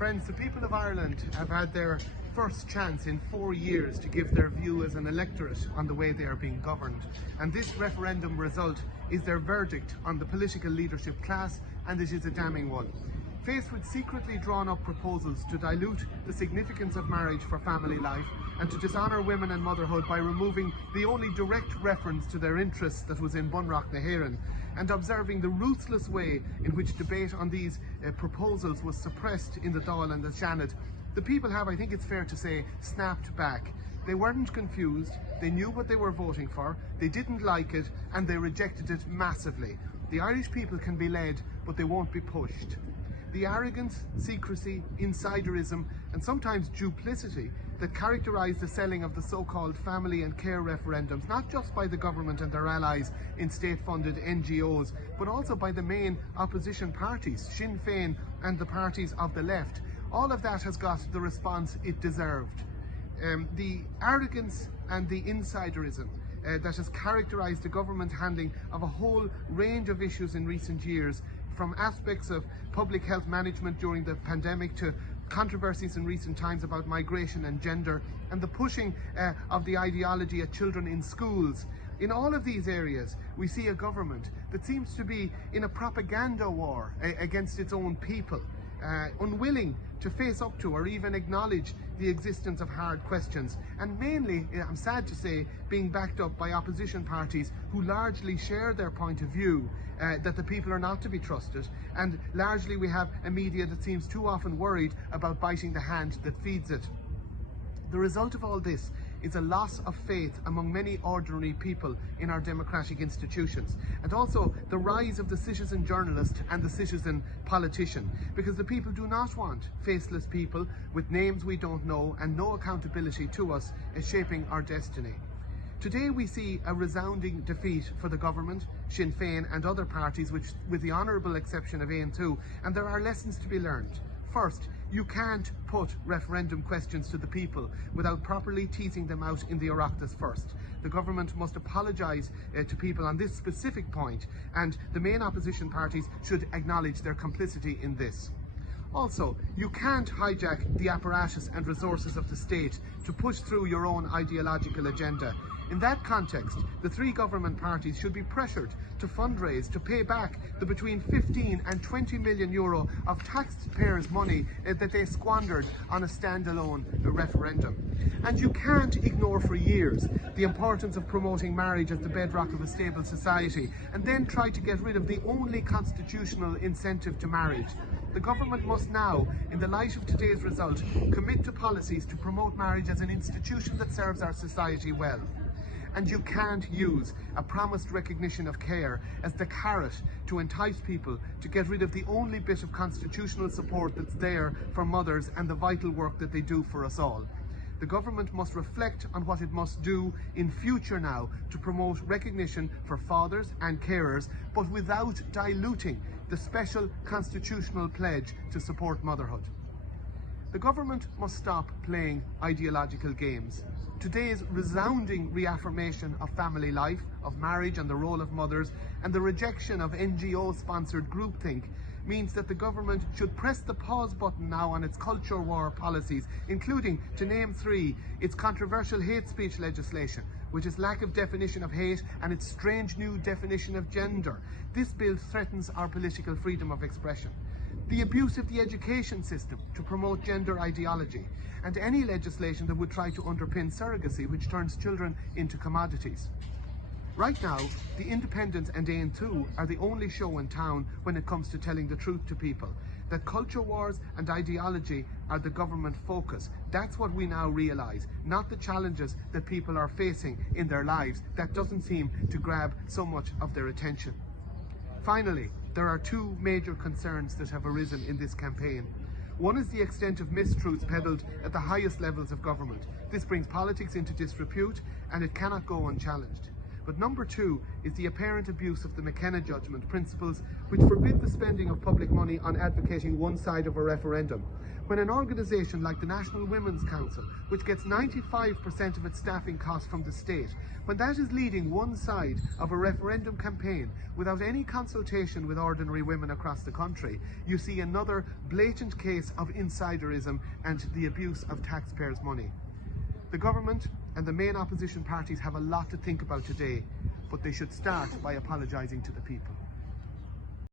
Friends, the people of Ireland have had their first chance in 4 years to give their view as an electorate on the way they are being governed. And this referendum result is their verdict on the political leadership class, and it is a damning one. Faced with secretly drawn up proposals to dilute the significance of marriage for family life and to dishonour women and motherhood by removing the only direct reference to their interests that was in Bunreacht, hEireann, and observing the ruthless way in which debate on these proposals was suppressed in the Dáil and Seanad, the people have, I think it's fair to say, snapped back. They weren't confused, they knew what they were voting for, they didn't like it, and they rejected it massively. The Irish people can be led, but they won't be pushed. The arrogance, secrecy, insider-ism, and sometimes duplicity that characterise the selling of the so-called family and care referendums, not just by the government and their allies in state-funded NGOs, but also by the main opposition parties, Sinn Féin and the parties of the left. All of that has got the response it deserved. The arrogance and the insiderism that has characterised the government handling of a whole range of issues in recent years, from aspects of public health management during the pandemic to controversies in recent times about migration and gender, and the pushing of the ideology at children in schools. In all of these areas, we see a government that seems to be in a propaganda war against its own people, unwilling to face up to or even acknowledge the existence of hard questions, and mainly, I'm sad to say, being backed up by opposition parties who largely share their point of view that the people are not to be trusted, and largely we have a media that seems too often worried about biting the hand that feeds it. The result of all this is a loss of faith among many ordinary people in our democratic institutions, and also the rise of the citizen journalist and the citizen politician, because the people do not want faceless people with names we don't know and no accountability to us as shaping our destiny. Today we see a resounding defeat for the government, Sinn Féin and other parties, which, with the honourable exception of AN2, and there are lessons to be learned. First, you can't put referendum questions to the people without properly teasing them out in the Oireachtas first. The government must apologise to people on this specific point, and the main opposition parties should acknowledge their complicity in this. Also, you can't hijack the apparatus and resources of the state to push through your own ideological agenda. In that context, the three government parties should be pressured to fundraise to pay back the between 15 and 20 million euro of taxpayers' money that they squandered on a standalone referendum. And you can't ignore for years the importance of promoting marriage as the bedrock of a stable society, and then try to get rid of the only constitutional incentive to marriage. The government must now, in the light of today's result, commit to policies to promote marriage as an institution that serves our society well. And you can't use a promised recognition of care as the carrot to entice people to get rid of the only bit of constitutional support that's there for mothers and the vital work that they do for us all. The government must reflect on what it must do in future now to promote recognition for fathers and carers, but without diluting the special constitutional pledge to support motherhood. The government must stop playing ideological games. Today's resounding reaffirmation of family life, of marriage and the role of mothers, and the rejection of NGO-sponsored groupthink means that the government should press the pause button now on its culture war policies, including, to name three, its controversial hate speech legislation, with its lack of definition of hate and its strange new definition of gender. This bill threatens our political freedom of expression. The abuse of the education system to promote gender ideology, and any legislation that would try to underpin surrogacy, which turns children into commodities. Right now, The Independent and AN2 are the only show in town when it comes to telling the truth to people. That culture wars and ideology are the government focus. That's what we now realise, not the challenges that people are facing in their lives. That doesn't seem to grab so much of their attention. Finally, there are two major concerns that have arisen in this campaign. One is the extent of mistruths peddled at the highest levels of government. This brings politics into disrepute, and it cannot go unchallenged. But number two is the apparent abuse of the McKenna judgment principles, which forbid the spending of public money on advocating one side of a referendum. When an organisation like the National Women's Council, which gets 95% of its staffing costs from the state, when that is leading one side of a referendum campaign without any consultation with ordinary women across the country, you see another blatant case of insider-ism and the abuse of taxpayers' money. The government and the main opposition parties have a lot to think about today, but they should start by apologising to the people.